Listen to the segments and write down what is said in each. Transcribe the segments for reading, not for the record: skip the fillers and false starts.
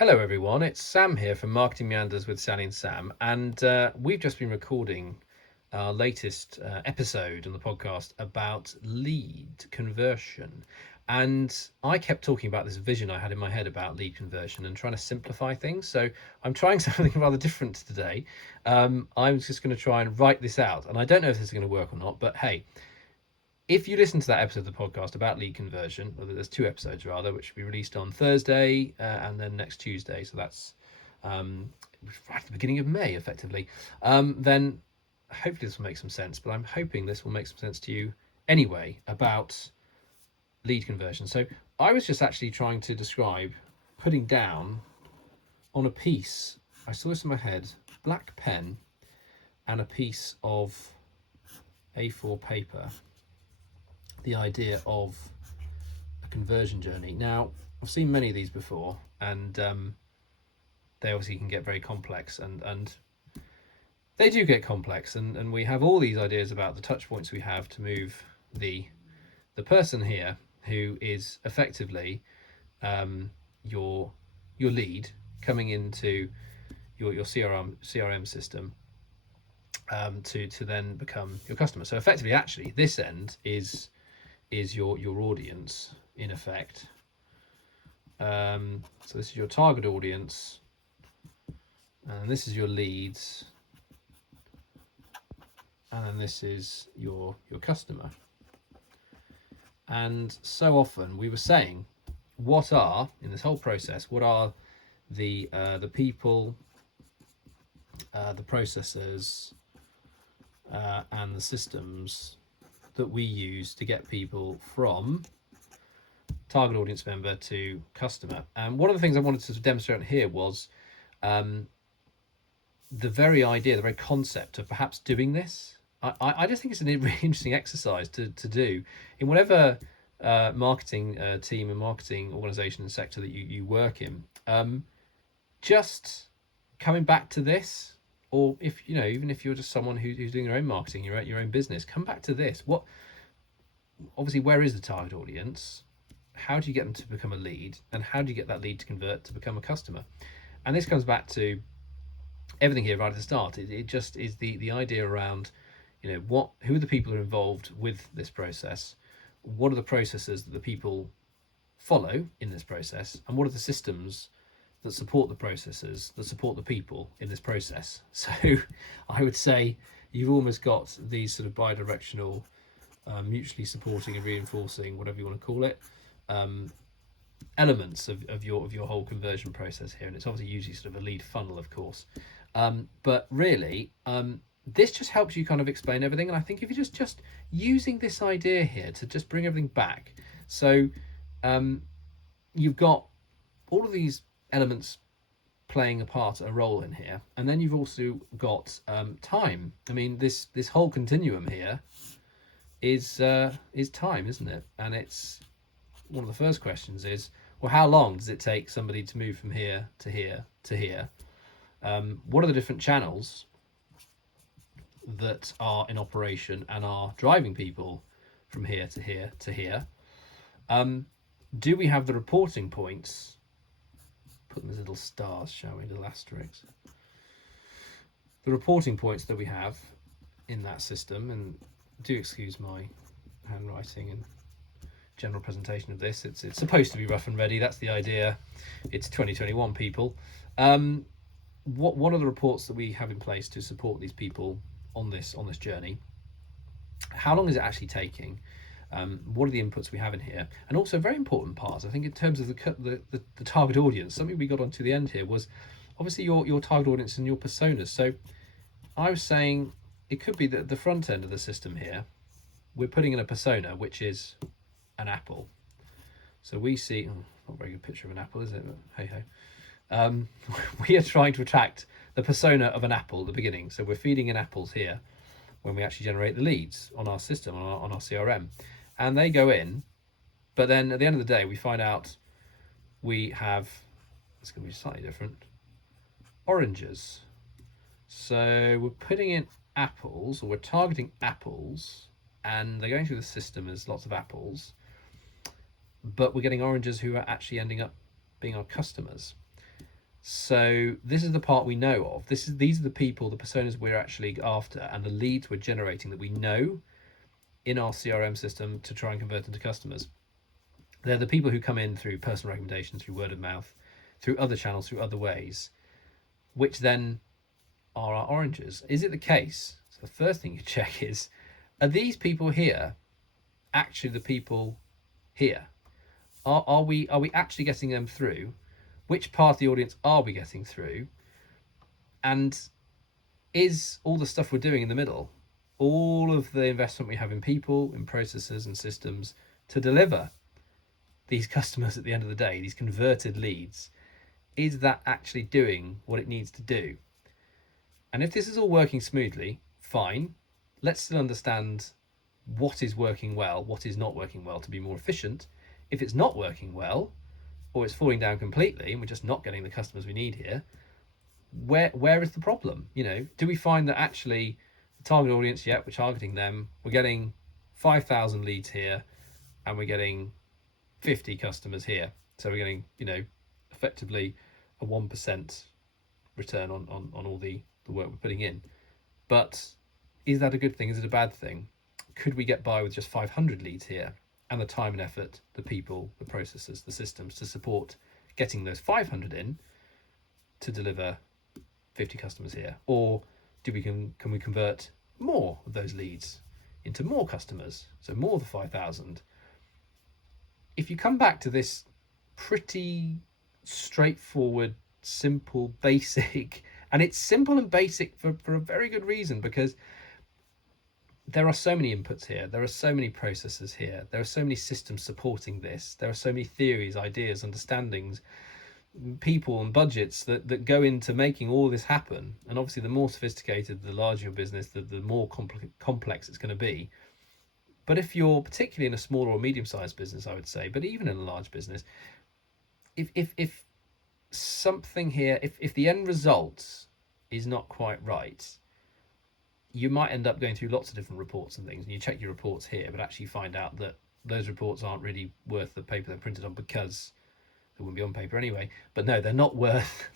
Hello everyone, it's Sam here from Marketing Meanders with Sally and Sam, and we've just been recording our latest episode on the podcast about lead conversion. And I kept talking about this vision I had in my head about lead conversion and trying to simplify things. So I'm trying something rather different today. I'm just going to try and write this out, and I don't know if this is going to work or not, but hey, if you listen to that episode of the podcast about lead conversion, or there's two episodes rather, which will be released on Thursday and then next Tuesday, so that's right at the beginning of May, effectively, then hopefully this will make some sense. But I'm hoping this will make some sense to you anyway about lead conversion. So I was just actually trying to describe putting down on a piece, I saw this in my head, black pen and a piece of A4 paper, the idea of a conversion journey. Now, I've seen many of these before, and they obviously can get very complex, and they do get complex, and we have all these ideas about the touch points we have to move the person here who is effectively your lead coming into your CRM system to then become your customer. So effectively, actually, this end is your audience in effect. So this is your target audience, and this is your leads, and then this is your customer. And so often we were saying, what are in this whole process? What are the people, the processes, and the systems that we use to get people from target audience member to customer? And one of the things I wanted to demonstrate here was the very idea, the very concept of perhaps doing this. I just think it's a really interesting exercise to do in whatever marketing team and marketing organization and sector that you work in. Just coming back to this, or if you know, even if you're just someone who's doing your own marketing, you're at your own business, come back to this. What, obviously, where is the target audience? How do you get them to become a lead, and how do you get that lead to convert to become a customer? And this comes back to everything here right at the start. It just is the idea around, you know, who are the people who are involved with this process? What are the processes that the people follow in this process, and what are the systems that support the processes that support the people in this process? So I would say you've almost got these sort of bi-directional, mutually supporting and reinforcing, whatever you want to call it, elements of your whole conversion process here. And it's obviously usually sort of a lead funnel, of course, but really this just helps you kind of explain everything. And I think if you're just using this idea here to just bring everything back, so you've got all of these elements playing a role in here, and then you've also got time. I mean, this whole continuum here is time, isn't it? And it's one of the first questions is, well, how long does it take somebody to move from here to here to here? What are the different channels that are in operation and are driving people from here to here to here? Do we have the reporting points? Put them as little stars, shall we, little asterisks. The reporting points that we have in that system, and do excuse my handwriting and general presentation of this. It's supposed to be rough and ready. That's the idea. It's 2021, people. What are the reports that we have in place to support these people on this journey? How long is it actually taking? What are the inputs we have in here? And also, very important parts, I think, in terms of the target audience. Something we got onto the end here was obviously your target audience and your personas. So I was saying it could be that the front end of the system here, we're putting in a persona, which is an apple. So we see, not a very good picture of an apple, is it? But hey ho. We are trying to attract the persona of an apple at the beginning. So we're feeding in apples here when we actually generate the leads on our system, on our CRM. And they go in, but then at the end of the day, we find out we have, it's going to be slightly different, oranges. So we're putting in apples, or we're targeting apples, and they're going through the system as lots of apples, but we're getting oranges who are actually ending up being our customers. So this is the part we know of. These are the people, the personas we're actually after, and the leads we're generating that we know in our CRM system to try and convert into customers. They're the people who come in through personal recommendations, through word of mouth, through other channels, through other ways, which then are our oranges. Is it the case? So the first thing you check is, are these people here actually the people here? Are we actually getting them through? Which part of the audience are we getting through? And is all the stuff we're doing in the middle, all of the investment we have in people, in processes and systems to deliver these customers at the end of the day, these converted leads, is that actually doing what it needs to do? And if this is all working smoothly, fine. Let's still understand what is working well, what is not working well to be more efficient. If it's not working well, or it's falling down completely and we're just not getting the customers we need here, where is the problem? Do we find that actually the target audience, we're targeting them, we're getting 5,000 leads here and we're getting 50 customers here, so we're getting effectively a 1% return on all the work we're putting in. But is that a good thing? Is it a bad thing? Could we get by with just 500 leads here and the time and effort, the people, the processes, the systems to support getting those 500 in to deliver 50 customers here? Or can we convert more of those leads into more customers, so more of the 5,000? If you come back to this pretty straightforward, simple, basic, and it's simple and basic for a very good reason, because there are so many inputs here, there are so many processes here, there are so many systems supporting this, there are so many theories, ideas, understandings, people and budgets that go into making all this happen. And obviously the more sophisticated, the larger your business, the more complex it's going to be. But if you're particularly in a smaller or medium-sized business, I would say, but even in a large business, if something here, if the end result is not quite right, you might end up going through lots of different reports and things, and you check your reports here, but actually find out that those reports aren't really worth the paper they're printed on, because they wouldn't be on paper anyway. But no, they're not worth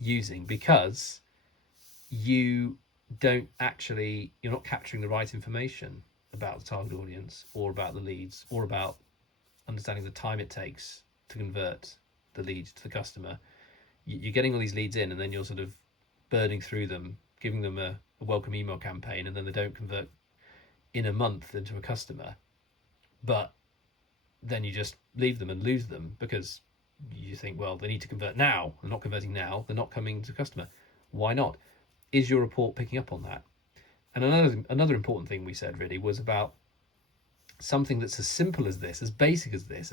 using, because you're not capturing the right information about the target audience, or about the leads, or about understanding the time it takes to convert the lead to the customer. You're getting all these leads in, and then you're sort of burning through them, giving them a welcome email campaign, and then they don't convert in a month into a customer. But then you just leave them and lose them, because you think, well, they need to convert now. They're not converting now. They're not coming to customer. Why not? Is your report picking up on that? And another important thing we said really was about something that's as simple as this, as basic as this,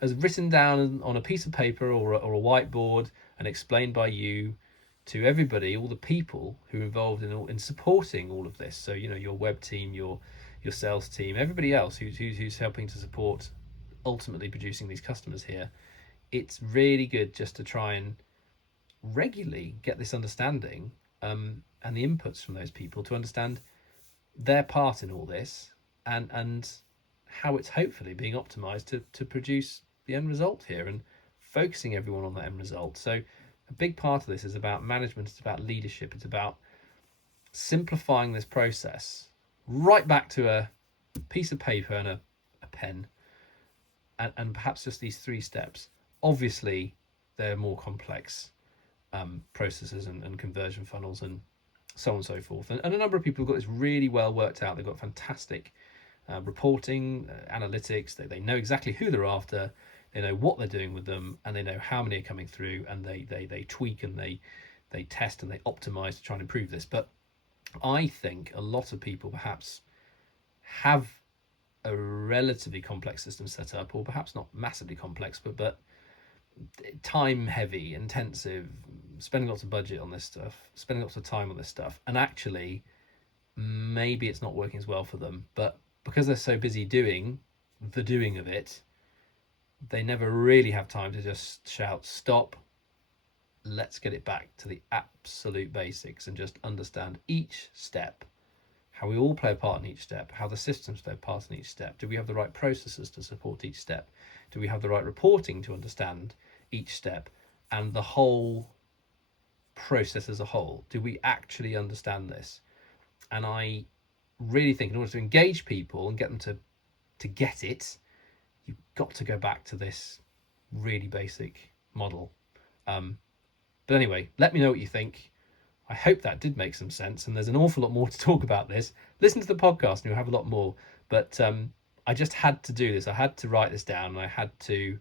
as written down on a piece of paper or a whiteboard and explained by you to everybody, all the people who are involved in supporting all of this. So your web team, your sales team, everybody else who's helping to support ultimately producing these customers here. It's really good just to try and regularly get this understanding, and the inputs from those people, to understand their part in all this, and how it's hopefully being optimized to produce the end result here, and focusing everyone on that end result. So a big part of this is about management, it's about leadership, it's about simplifying this process right back to a piece of paper and a pen, and perhaps just these 3 steps. Obviously they're more complex processes and conversion funnels and so on and so forth, and a number of people have got this really well worked out. They've got fantastic reporting, analytics. They know exactly who they're after, they know what they're doing with them, and they know how many are coming through, and they tweak and they test and they optimize to try and improve this. But I think a lot of people perhaps have a relatively complex system set up, or perhaps not massively complex, but time heavy, intensive, spending lots of budget on this stuff, spending lots of time on this stuff, and actually maybe it's not working as well for them. But because they're so busy doing of it, they never really have time to just shout, stop, let's get it back to the absolute basics and just understand each step, how we all play a part in each step, how the systems play a part in each step. Do we have the right processes to support each step? Do we have the right reporting to understand each step and the whole process as a whole? Do we actually understand this? And I really think in order to engage people and get them to get it, you've got to go back to this really basic model. But anyway, let me know what you think. I hope that did make some sense, and there's an awful lot more to talk about this. Listen to the podcast and you'll have a lot more. But I just had to do this. I had to write this down and I had to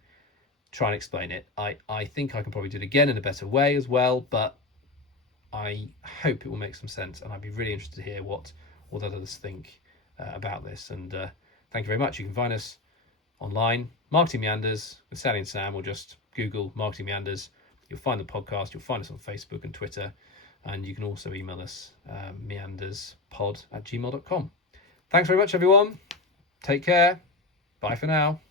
try and explain it. I think I can probably do it again in a better way as well, but I hope it will make some sense, and I'd be really interested to hear what others think about this. And thank you very much. You can find us online, Marketing Meanders with Sally and Sam, or just Google Marketing Meanders. You'll find the podcast. You'll find us on Facebook and Twitter, and you can also email us meanderspod@gmail.com. Thanks very much, everyone. Take care. Bye for now.